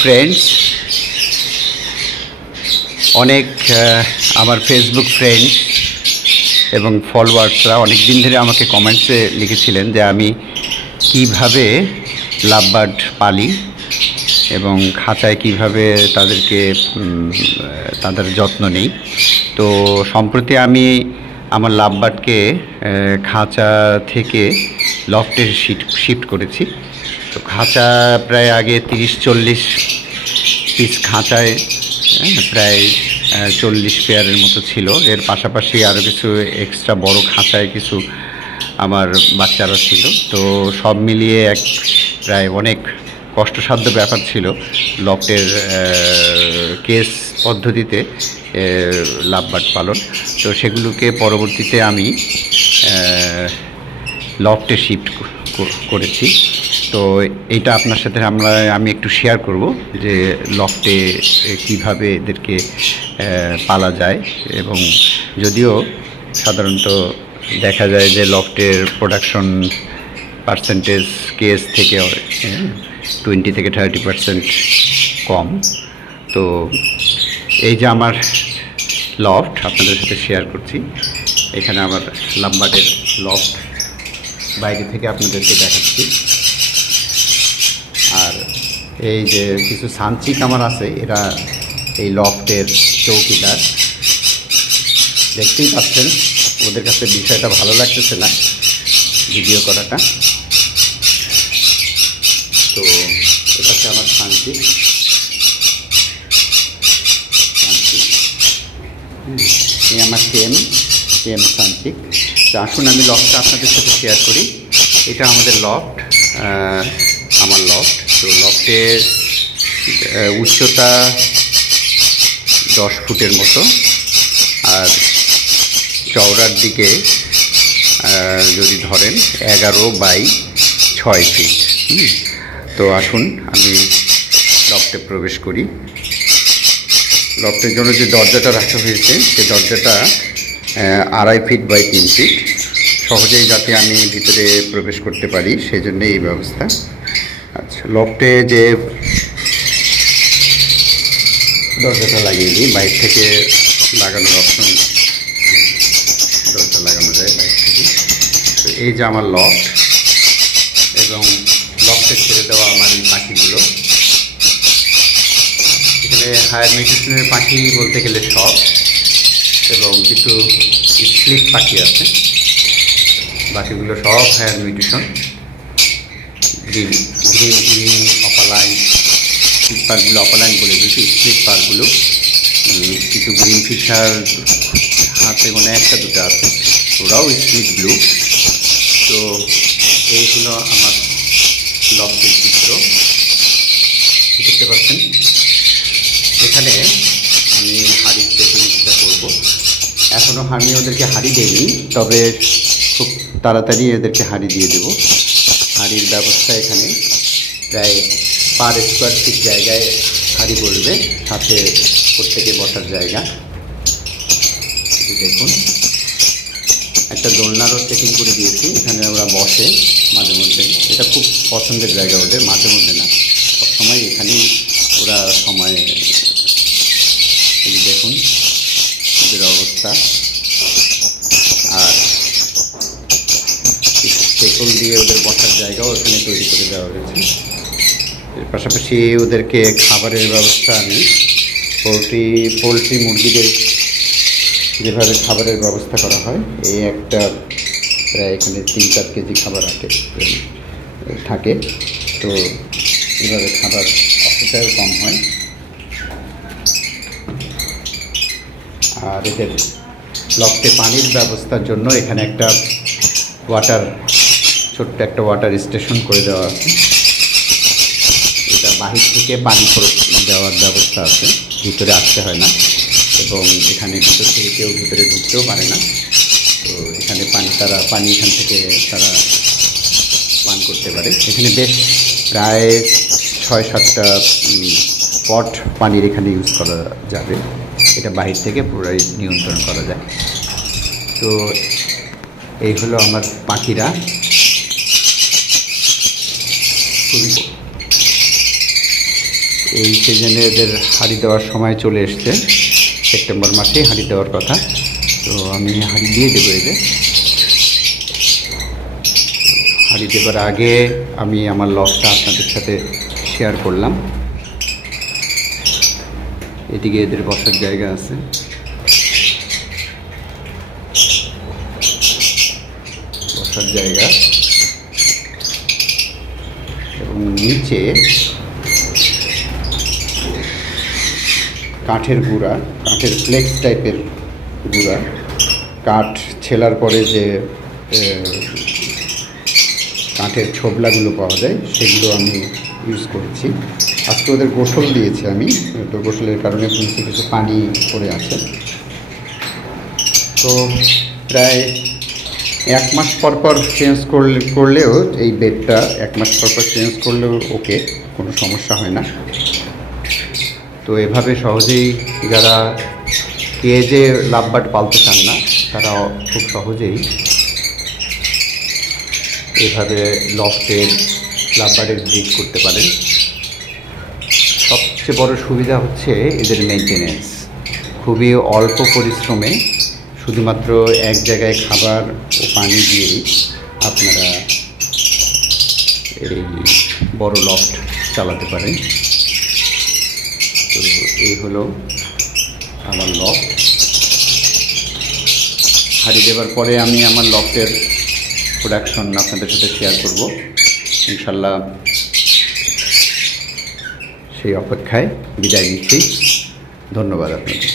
Friends, অনেক আমার Facebook friend এবং ফলোয়ার্সরা অনেক দিন ধরে আমাকে কমেন্টসে লিখেছিলেন যে আমি কিভাবে লাভবার্ড পালি এবং খাঁচায় কিভাবে তাদের যত্ন নিই। তো সম্প্রতি আমি আমার লাভবার্ডকে খাঁচা থেকে লফটে শিফট করেছি। তো খাঁচা প্রায় আগে 30-40 পিস খাঁচায় প্রায় 40 পেয়ারের মতো ছিল। এর পাশাপাশি আরও কিছু এক্সট্রা বড় খাঁচায় কিছু আমার বাচ্চারা ছিল। তো সব মিলিয়ে প্রায় অনেক কষ্টসাধ্য ব্যাপার ছিল লফটের কেস পদ্ধতিতে লাভবার্ড পালন। তো সেগুলোকে পরবর্তীতে আমি লফটে শিফট করেছি। তো এইটা আপনার সাথে আমি একটু শেয়ার করব যে লফটে কিভাবে এদেরকে পালা যায়। এবং যদিও সাধারণত দেখা যায় যে লফটের প্রোডাকশন পার্সেন্টেজ কেস থেকে 20-30% কম। তো এই যে আমার লফট আপনাদের সাথে শেয়ার করছি, এখানে আমার লাভবার্ডের লফট বাইরে থেকে আপনাদেরকে দেখাচ্ছি। আর এই যে কিছু সানচিক আমার আছে, এরা এই লফটের চৌকিদার। দেখতেই পাচ্ছেন ওদের কাছে বিষয়টা ভালো লাগতেছে না ভিডিও করাটা। তো এটা হচ্ছে আমার সানচিক। এই আমার টেম সানচিক। তো আসুন আমি লফটটা আপনাদের সাথে শেয়ার করি। এটা আমাদের লফট, আমার লফট। তো লফটের উচ্চতা 10 ফুটের মতো, আর চওড়ার দিকে যদি ধরেন 11/6 ফিট। তো আসুন আমি লফটে প্রবেশ করি। লফটের জন্য যে দরজাটা রাখা হয়েছে সেই দরজাটা 2.5 ফিট বাই 3 ফিট, সহজেই যাতে আমি ভিতরে প্রবেশ করতে পারি সেই জন্য এই ব্যবস্থা। আচ্ছা, লফটে যে দরজাটা লাগিয়ে দিই, বাইরে থেকে লাগানোর অপশন, দরজা লাগানো যায় বাইরে থেকে। তো এই যে আমার লফট, এবং লফটে ছেড়ে দেওয়া আমার এই পাখিগুলো। এখানে হায়ার মিউটেশনের পাখি বলতে গেলে সব, এবং কিছু স্লিপ পাখি আছে। বাকিগুলো সব higher mutation, green opaline. Slip পারগুলো অপালাইন বলে দিয়েছি, স্লিপ পারগুলো। কিছু গ্রিন ফিশার হাতে মনে একটা দুটো আছে, ওরাও স্লিপ ব্লু। তো এই হলো আমার লফটের চিত্র, দেখতে পাচ্ছেন। এখানে আমি হাঁড়ির চেষ্টা করব। এখনও আমি ওদেরকে হাঁড়ি দেইনি, তবে খুব তাড়াতাড়ি এদেরকে হাঁড়ি দিয়ে দেব। হাঁড়ির ব্যবস্থা এখানে প্রায় পার স্কোয়ার ফিট জায়গায় হাঁড়ি বসবে, সাথে প্রত্যেকে বসার জায়গা। দেখুন, একটা দোলনারও সেটিং করে দিয়েছি, এখানে ওরা বসে মাঝে মধ্যে। এটা খুব পছন্দের জায়গা ওদের, মাঝে মধ্যে না, সবসময় এখানেই ওরা সময়। এই দেখুন ওদের অবস্থা। আর টেকল দিয়ে ওদের বসার জায়গাও এখানে তৈরি করে দেওয়া হয়েছে। এর পাশাপাশি ওদেরকে খাবারের ব্যবস্থা আমি পোলট্রি মুরগিদের যেভাবে খাবারের ব্যবস্থা করা হয়, এই একটা প্রায় এখানে 3-4 কেজি খাবার থাকে। তো এভাবে খাবার অপচয়ও কম হয়। আর এদের লফটে পানির ব্যবস্থার জন্য এখানে একটা ছোট্ট একটা ওয়াটার স্টেশন করে দেওয়া আছে। এটা বাহির থেকে পানি দেওয়ার ব্যবস্থা আছে, ভিতরে আসতে হয় না। এবং এখানে ভিতর থেকে কেউ ভিতরে ঢুকতেও পারে না। তো এখানে পানি এখান থেকে তারা পান করতে পারে। এখানে বেশ প্রায় 6-7টা পট পানির এখানে ইউজ করা যাবে। এটা বাহির থেকে পুরোই নিয়ন্ত্রণ করা যায়। তো এই হলো আমার পাখিরা। খুবই এই সিজনে এদের হাঁড়ি দেওয়ার সময় চলে এসছে, সেপ্টেম্বর মাসেই হাঁড়ি দেওয়ার কথা। তো আমি হাঁড়ি দিয়ে দেবো এদের। হাঁড়ি দেবার আগে আমি আমার লফটা আপনাদের সাথে শেয়ার করলাম। এদিকে এদের বসার জায়গা আছে, বসার জায়গা, এবং নিচে কাঠের গুঁড়া, কাঠের ফ্লেক্স টাইপের গুঁড়া, কাঠ ছেলার পরে যে কাঠের ছোবলাগুলো পাওয়া যায় সেগুলো আমি ইউজ করেছি। আজকে ওদের গোসল দিয়েছি আমি, তো গোসলের কারণে নিচে কিছু পানি পড়ে আছে। তো প্রায় 1 মাস পর পর চেঞ্জ করলেও এই বেডটা 1 মাস পর পর চেঞ্জ করলেও ওকে, কোনো সমস্যা হয় না। তো এভাবে সহজেই যারা কেজে লাভবার্ড পালতে চান না তারা খুব সহজেই এভাবে লফটের লাভবার্ডের ব্রিড করতে পারেন। সবচেয়ে বড় সুবিধা হচ্ছে এদের মেনটেনেন্স। খুবই অল্প পরিশ্রমে শুধুমাত্র এক জায়গায় খাবার ও পানি দিয়েই আপনারা এই বড় লফট চালাতে পারেন। তো এই হলো আমার লফট। হাঁড়ি দেওয়ার পরে আমি আমার লফটের প্রোডাকশন আপনাদের সাথে শেয়ার করব ইনশাল্লাহ। সেই অপেক্ষায় বিদায় নিচ্ছি। ধন্যবাদ আপনাদের।